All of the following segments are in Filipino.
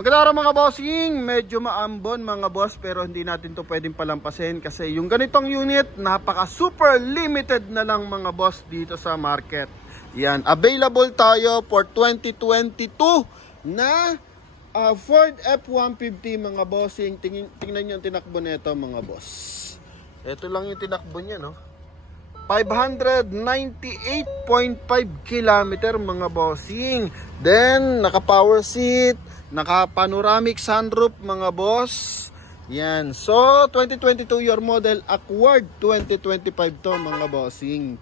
Magandang araw mga bossing, medyo maambon mga boss pero hindi natin to pwedeng palampasin kasi yung ganitong unit napaka super limited na lang mga boss dito sa market. Yan, available tayo for 2022 na Ford F-150 mga bossing. Tingnan nyo yung tinakbo nito mga boss. Ito lang yung tinakbo niya, no? 598.5 kilometer mga bossing. Then naka power seat, naka panoramic sunroof mga boss. Yan. So 2022 your model, Accord 2025 to mga bossing.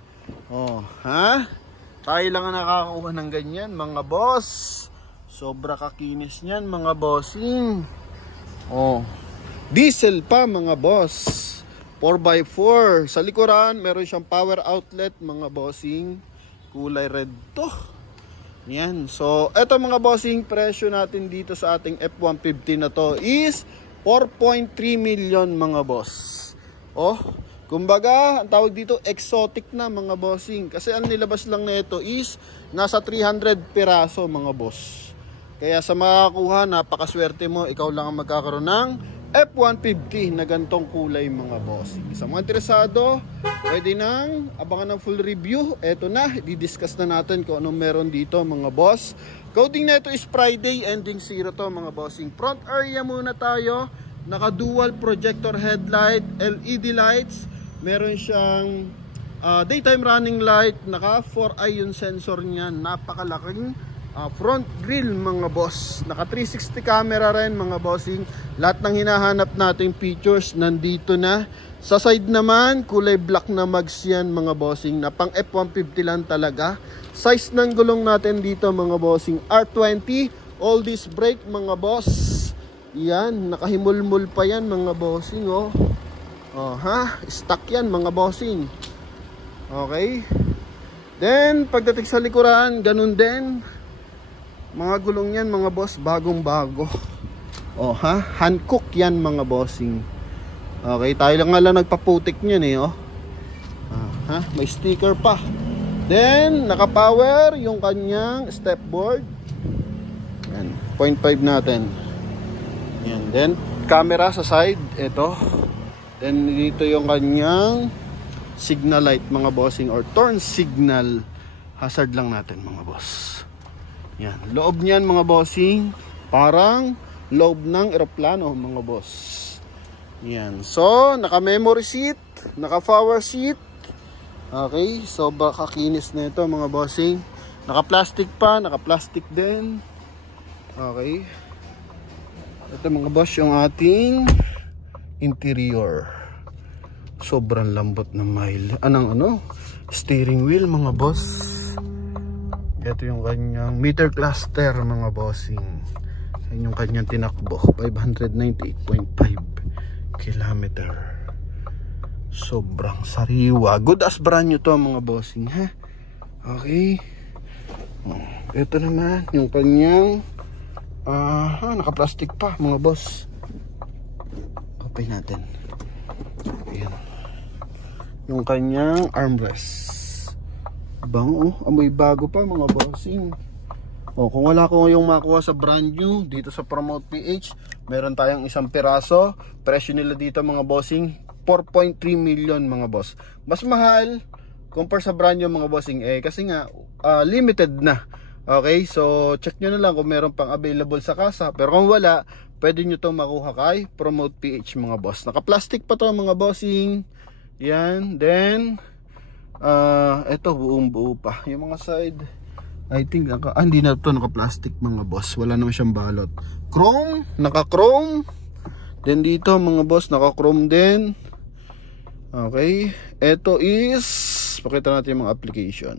Oh, ha? Tayo lang ang nakakakuha ng ganyan mga boss. Sobra kakinis niyan mga bossing. Oh. Diesel pa mga boss. 4x4. Sa likuran, meron siyang power outlet mga bossing. Kulay red to. Yan. So, eto mga bossing, presyo natin dito sa ating F-150 na to is 4.3 million mga boss. Oh, kumbaga, ang tawag dito, exotic na mga bossing. Kasi ang nilabas lang na ito is nasa 300 piraso mga boss. Kaya sa makakuha, napakaswerte mo. Ikaw lang ang magkakaroon ng F-150 na gantong kulay mga bossing. Sa mga interesado, pwede nang abangan ng full review. Eto na, didiscuss na natin kung anong meron dito mga boss. Coding na ito is Friday, ending 0 to mga bossing. Front area muna tayo. Naka dual projector headlight, LED lights. Meron siyang daytime running light. Naka 4eye yung sensor niya. Napakalaking front grille mga boss. Naka 360 camera rin mga bossing. Lahat ng hinahanap nating features nandito na. Sa side naman, kulay black na mags yan mga bossing, na pang F-150 lang talaga. Size ng gulong natin dito mga bossing, R20. All disc brake mga boss. Yan, nakahimulmul pa yan mga bossing. Oh, ha? Stock yan mga bossing. Okay. Then, pagdating sa likuran, ganun din. Mga gulong yan mga boss, bagong bago. Oh ha, Hankook yan mga bossing. Okay, tayo lang nga lang nagpaputik niyan eh, oh. Ha, may sticker pa. Then naka power yung kanyang stepboard. Yan, 0.5 natin. Yan, then camera sa side, ito. Then dito yung kanyang signal light mga bossing, or turn signal. Hazard lang natin mga boss. Yan, loob niyan mga bossing, parang loob ng eroplano mga boss. Yan, so naka memory seat, naka power seat. Okay, so baka kinis na ito mga bossing. Naka plastic pa, naka plastic din. Okay, ito mga boss yung ating interior. Sobrang lambot na mild. Anong steering wheel mga boss. Ito yung kanyang meter cluster mga bossing. Yan yung kanyang tinakbo, 598.5 kilometer. Sobrang sariwa. Good as brand new to mga bossing, ha? Okay. Ito naman yung kanyang naka-plastic pa mga boss. Open natin. Ayan. Yung kanyang armrest. Bango, amoy bago pa mga bossing. Kung wala ko yung makuha sa brand new dito sa Promote PH, meron tayong isang piraso. Presyo nila dito mga bossing, 4.3 million mga boss. Mas mahal compare sa brand new mga bossing kasi nga limited na. Okay, so check nyo na lang kung meron pang available sa kasa. Pero kung wala, pwede nyo itong makuha kay Promote PH mga boss. Naka plastic pa to mga bossing. Yan, then ito buong buo pa yung mga side. I think hindi na ito naka plastic mga boss, wala naman siyang balot. Chrome, naka chrome. Then dito mga boss, naka chrome din. Okay, ito is, pakita natin yung mga application.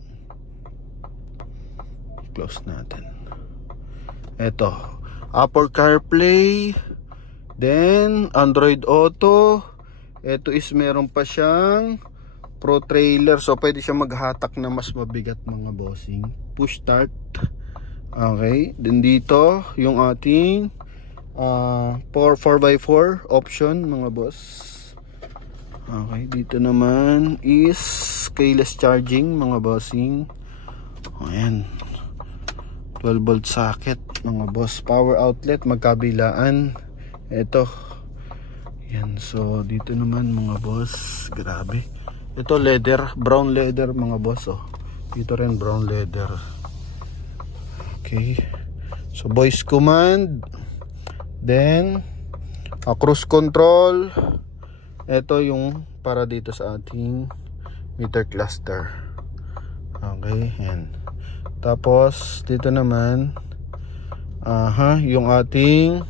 Close natin. Ito, Apple CarPlay, then Android Auto. Ito is meron pa siyang Pro trailer, so pwede siya maghatak na mas mabigat mga bossing. Push start. Okay, then dito yung ating 4x4 option mga boss. Okay, dito naman is keyless charging mga bossing. Ayan, 12 volt socket. mga boss. Power outlet magkabilaan. Ito. Yan, so dito naman mga boss, grabe. Ito leather, brown leather mga boss, oh. Dito rin brown leather. Okay. So voice command. Then cruise control. Ito yung para dito sa ating meter cluster. Okay, yan. Tapos dito naman yung ating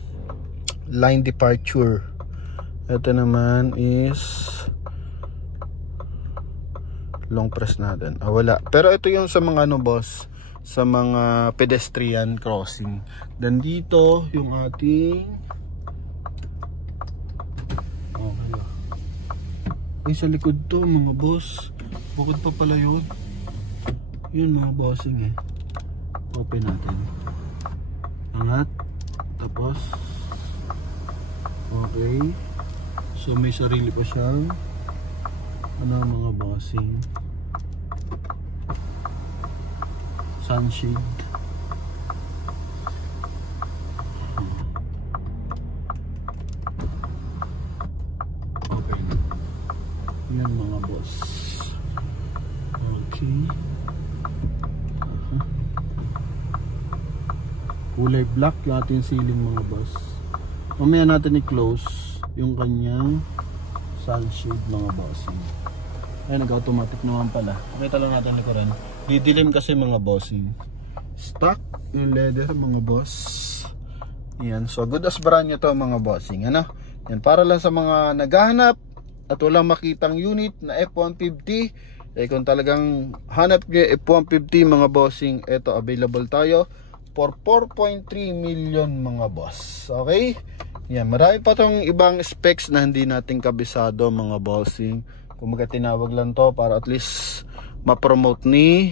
line departure. Ito naman is long press natin. Wala. Pero ito yung sa mga ano boss, sa mga pedestrian crossing. Then dito yung ating ay sa likod to mga boss. Bukod pa pala yun. Yun mga bossing eh. Open natin. Angat. Tapos okay. So may sarili pa siyang ano mga bossing, sunshade. Okay. Yan mga boss. Okay. Kulay black yung ating ceiling mga boss. Mamaya natin i-close yung kanyang sunshade mga bossing. Ay, nag-automatic naman pala. Pakita lang natin likuran. Didilim kasi mga bossing. Stock yung leather mga boss. Yan. So good as brand nyo to mga bossing. Ano? Yan. Para lang sa mga naghahanap at walang makitang unit na F-150. Eh kung talagang hanap nyo F-150 mga bossing, eto available tayo for 4.3 million mga boss. Okay? Yan, marami pa tong ibang specs na hindi natin kabisado mga bossing. Kung tinawag lang to para at least ma-promote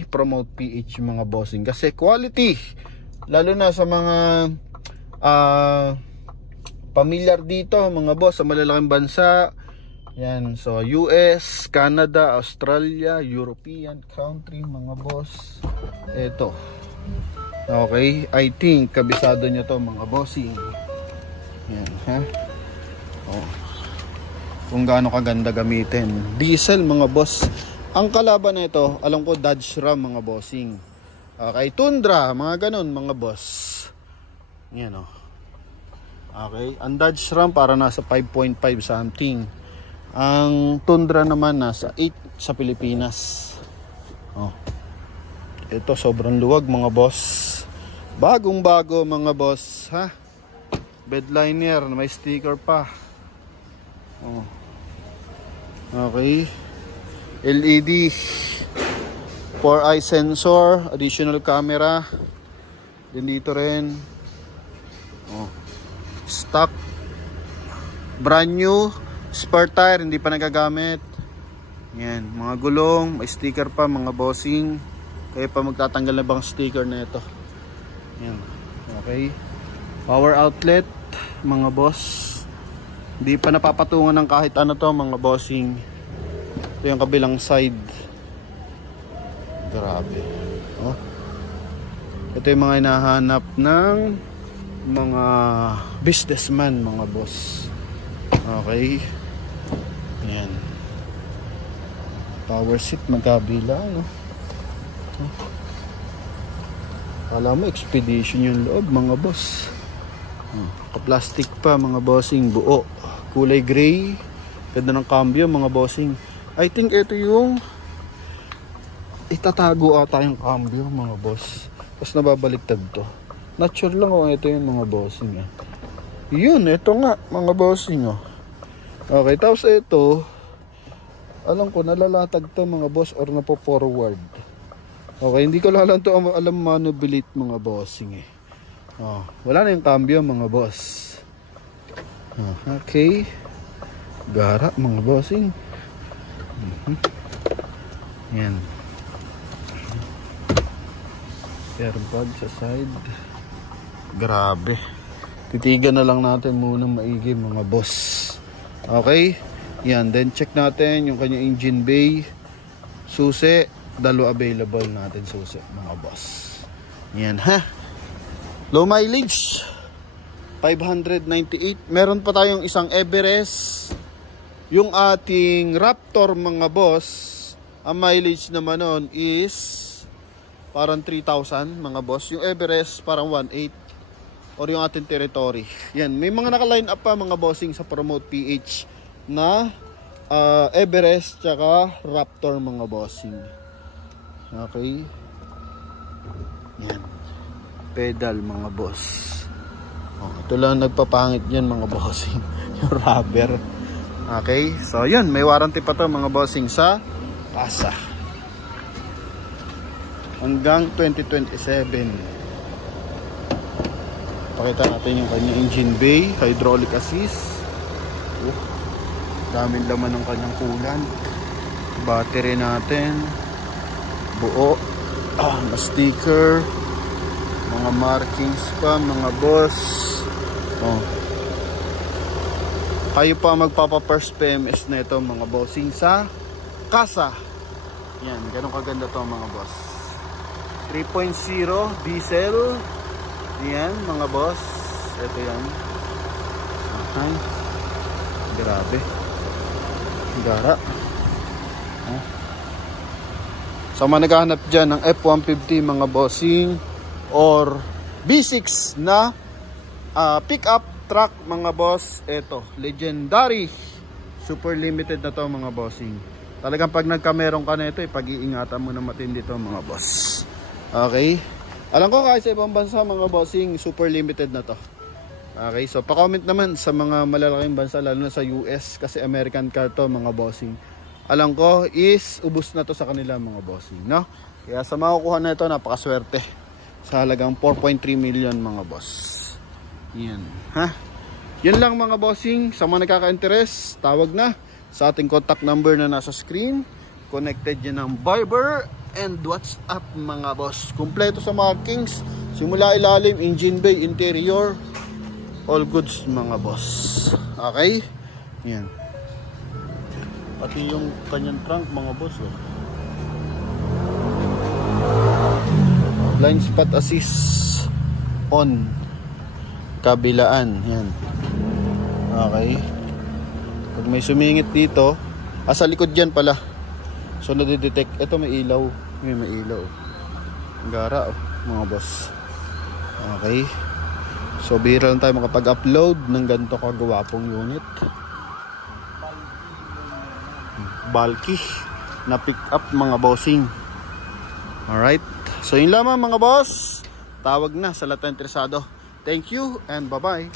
Promote PH mga bossing. Kasi quality, lalo na sa mga pamilyar dito mga boss, sa malalaking bansa. Yan, so US, Canada, Australia, European country mga boss. Ito. Okay, I think kabisado nyo to mga bossing. Yan, ha? Oh. Kung gaano kaganda gamitin. Diesel mga boss. Ang kalaban nito, alam ko Dodge Ram mga bossing. Okay, Tundra, mga ganon mga boss. Yan o. Okay, ang Dodge Ram para nasa 5.5 something. Ang Tundra naman nasa 8 sa Pilipinas. Oh. Ito sobrang luwag mga boss. Bagong bago mga boss, ha? Bedliner, may sticker pa. Oh. Okay. LED, 4-eye sensor, additional camera. Din dito rin. Oh. Stock. Brand new, spare tire, hindi pa nagagamit. Yan, mga gulong, may sticker pa mga bossing. Kaya pa magtatanggal na bang sticker na ito. Yan. Okay. Power outlet mga boss. Hindi pa napapatungan ng kahit ano to mga bossing. Ito yung kabilang side. Grabe. Oh. Ito yung mga hinahanap ng mga businessman mga boss. Okay. Yan. Power seat magkabila, no? Kala mo expedition yung loob mga boss. Ka-plastic pa mga bossing, buo. Kulay gray. Ganda ng cambio mga bossing. I think ito yung itatago ata yung cambio mga boss. Tapos nababaliktad to. Not sure lang kung ito yung mga bossing eh. Yun, ito nga mga bossing oh. Okay, tapos ito alam ko nalalatag to mga boss or napo-forward. Okay, hindi ko lang to alam manubelate mga bossing eh. Oh, wala na yung cambio mga boss. Oh, okay. Gara mga bossing. Yan. Airbag sa side. Grabe. Titigan na lang natin muna maigi mga boss. Okay. Yan. Then check natin yung kanyang engine bay. Susi. Dalo available natin susi mga boss. Yan ha. Low mileage, 598. Meron pa tayong isang Everest. Yung ating Raptor mga boss, ang mileage naman nun is parang 3,000 mga boss. Yung Everest parang 1,800 or yung ating Territory. Yan, may mga naka-line up pa mga bossing sa Promote PH na Everest tsaka Raptor mga bossing. Okay. Yan. Pedal mga boss. Oh, ito lang nagpapangit yan mga bossing. Yung rubber. Okay. So yun, may warranty pa to mga bossing sa kasa. Hanggang 2027. Pakita natin yung kanyang engine bay, hydraulic assist. Daming laman ng kanyang coolant. Battery natin buo. Na sticker, mga markings pa mga boss. Kayo pa magpapa first PMS na ito mga bossing sa kasa. Yan, ganun kaganda to mga boss. 3.0 diesel. Yan mga boss. Ito yan. Okay. Grabe. Gara. Sa mga naghahanap dyan ng F-150 mga bossing or B6 na pick-up truck mga boss, eto, legendary, super limited na to mga bossing. Talagang pag nagkameron ka na ito, pag-iingatan mo na matindi to mga boss. Okay. Alam ko kahit sa ibang bansa mga bossing, super limited na to. Okay, so pa-comment naman sa mga malalaking bansa, lalo na sa US, kasi American car to mga bossing. Alam ko is ubos na to sa kanila mga bossing, no? Kaya sa makukuha na ito, napakaswerte. Sa halagang 4.3 million mga boss. Yan, ha? Yan lang mga bossing. Sa mga nakaka-interest, tawag na sa ating contact number na nasa screen. Connected yan ng Viber and WhatsApp mga boss. Kompleto sa markings, simula ilalim, engine bay, interior, all goods mga boss. Okay? Yan. Pati yung kanyang trunk mga boss, oh. Blind spot assist on. Kabilaan. Yan. Okay. Pag may sumingit dito, sa likod dyan pala. So nadidetect. Ito may ilaw. May ilaw. Gara, oh, mga boss. Okay. So bihira lang tayo makapag-upload ng ganito kagawapong unit. Bulky na pick up mga bossing. Alright. So yun lamang mga boss. Tawag na sa lahat ng interesado. Thank you and bye bye.